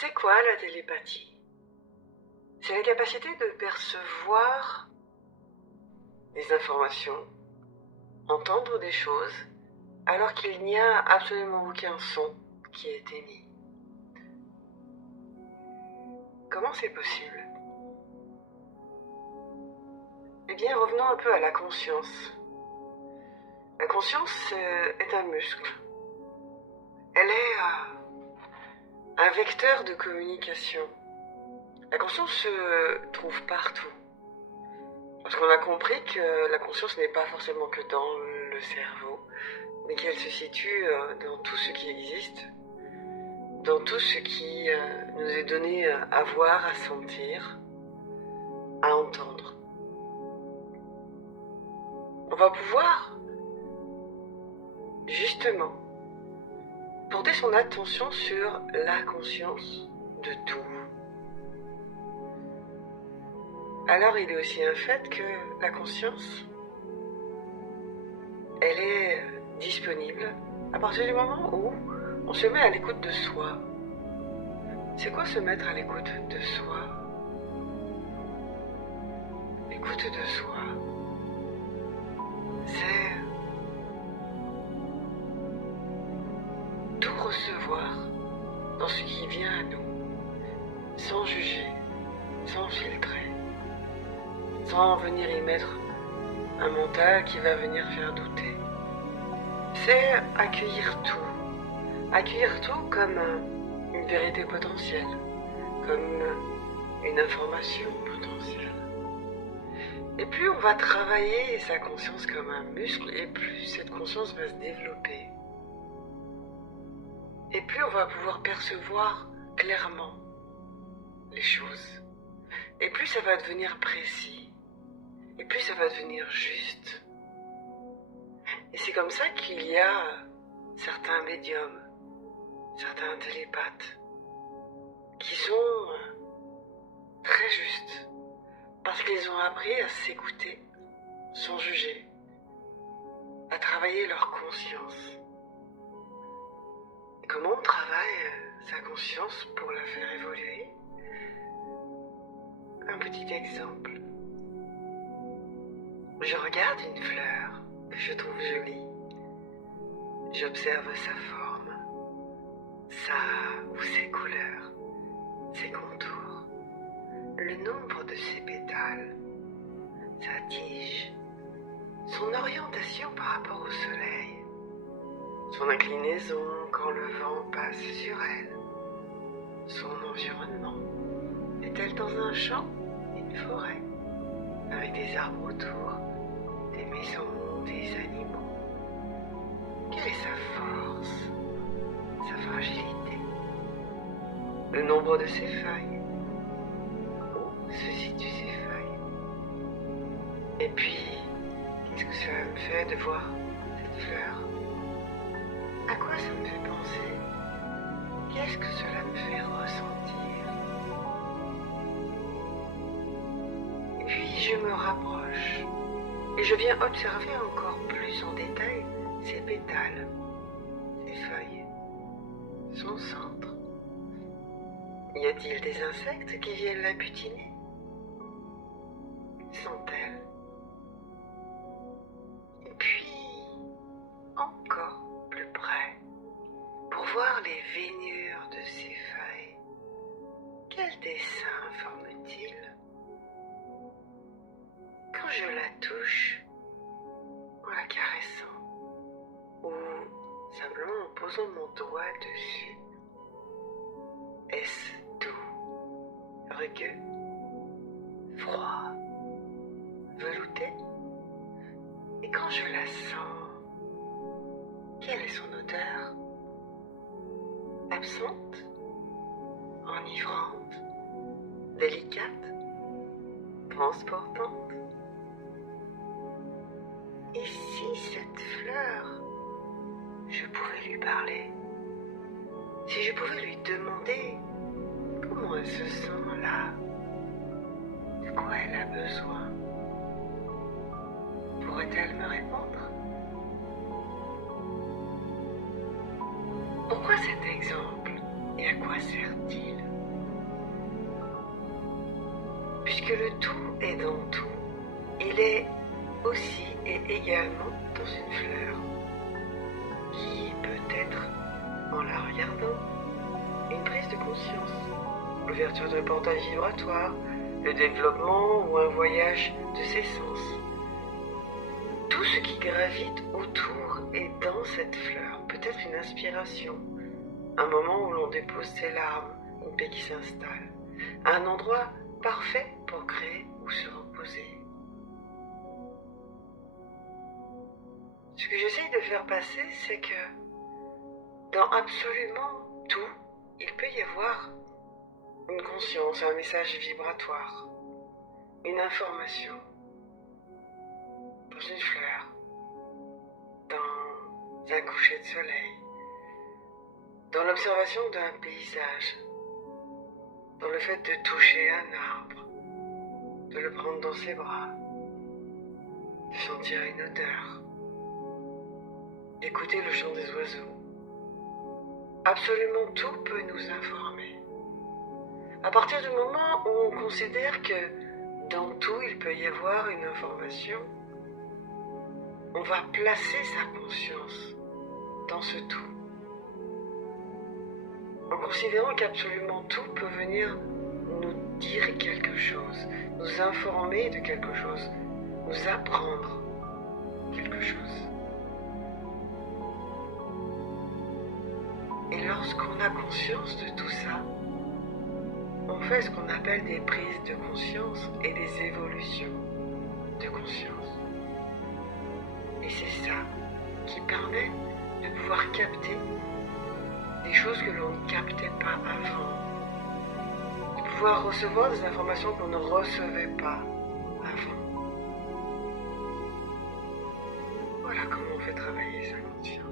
C'est quoi la télépathie? C'est la capacité de percevoir des informations, entendre des choses, alors qu'il n'y a absolument aucun son qui est émis. Comment c'est possible? Eh bien, revenons un peu à la conscience. La conscience est un muscle. Elle est un vecteur de communication. La conscience se trouve partout. Parce qu'on a compris que la conscience n'est pas forcément que dans le cerveau, mais qu'elle se situe dans tout ce qui existe, dans tout ce qui nous est donné à voir, à sentir, à entendre. On va pouvoir, justement, porter son attention sur la conscience de tout. Alors il est aussi un fait que la conscience, elle est disponible à partir du moment où on se met à l'écoute de soi. C'est quoi se mettre à l'écoute de soi? L'écoute de soi, c'est tout recevoir dans ce qui vient à nous, sans juger, sans filtrer, sans venir y mettre un mental qui va venir faire douter. C'est accueillir tout comme une vérité potentielle, comme une information potentielle. Et plus on va travailler sa conscience comme un muscle, et plus cette conscience va se développer. Et plus on va pouvoir percevoir clairement les choses. Et plus ça va devenir précis. Et plus ça va devenir juste. Et c'est comme ça qu'il y a certains médiums, certains télépathes, qui sont très justes. Parce qu'ils ont appris à s'écouter, sans juger, à travailler leur conscience. Et comment on travaille sa conscience pour la faire évoluer? Un petit exemple. Je regarde une fleur que je trouve jolie. J'observe sa forme, ses couleurs, ses contours, le nombre de ses pétales, sa tige, son orientation par rapport au soleil, son inclinaison quand le vent passe sur elle, son environnement. Est-elle dans un champ, une forêt, avec des arbres autour, des maisons, des animaux? Quelle est sa force, sa fragilité? Le nombre de ses feuilles? Où se situent ses feuilles? Et puis, qu'est-ce que cela me fait de voir cette fleur? À quoi ça me fait penser? Qu'est-ce que cela me fait ressentir? Et puis je me rapproche et je viens observer encore plus en détail ses pétales, ses feuilles, son centre. Y a-t-il des insectes qui viennent la butiner? Sont-elles? Et puis, encore plus près, pour voir les veinures de ses feuilles. Quel dessin forme-t-il? Quand je la touche, en la caressant, ou simplement en posant mon doigt dessus, est-ce doux, rugueux, froid, velouté? Et quand je la sens, quelle est son odeur? Absente, enivrante, délicate, transportante? Et si cette fleur, je pouvais lui parler? Si je pouvais lui demander comment elle se sent là? De quoi elle a besoin? Pourrait-elle me répondre? Pourquoi cet exemple et à quoi sert-il? que le tout est dans tout. Il est aussi et également dans une fleur qui peut être, en la regardant, une prise de conscience, l'ouverture d'un portail vibratoire, le développement ou un voyage de ses sens. Tout ce qui gravite autour et dans cette fleur peut être une inspiration, un moment où l'on dépose ses larmes, une paix qui s'installe, un endroit parfait pour créer ou se reposer. Ce que j'essaye de faire passer, c'est que dans absolument tout, il peut y avoir une conscience, un message vibratoire, une information, dans une fleur, dans un coucher de soleil, dans l'observation d'un paysage, dans le fait de toucher un arbre, de le prendre dans ses bras, de sentir une odeur, d'écouter le chant des oiseaux. Absolument tout peut nous informer. À partir du moment où on considère que dans tout il peut y avoir une information, on va placer sa conscience dans ce tout. En considérant qu'absolument tout peut venir nous dire quelque chose, nous informer de quelque chose, nous apprendre quelque chose. Et lorsqu'on a conscience de tout ça, on fait ce qu'on appelle des prises de conscience et des évolutions de conscience. Et c'est ça qui permet de pouvoir capter des choses que l'on ne captait pas avant, de pouvoir recevoir des informations qu'on ne recevait pas avant. Voilà comment on fait travailler sa conscience.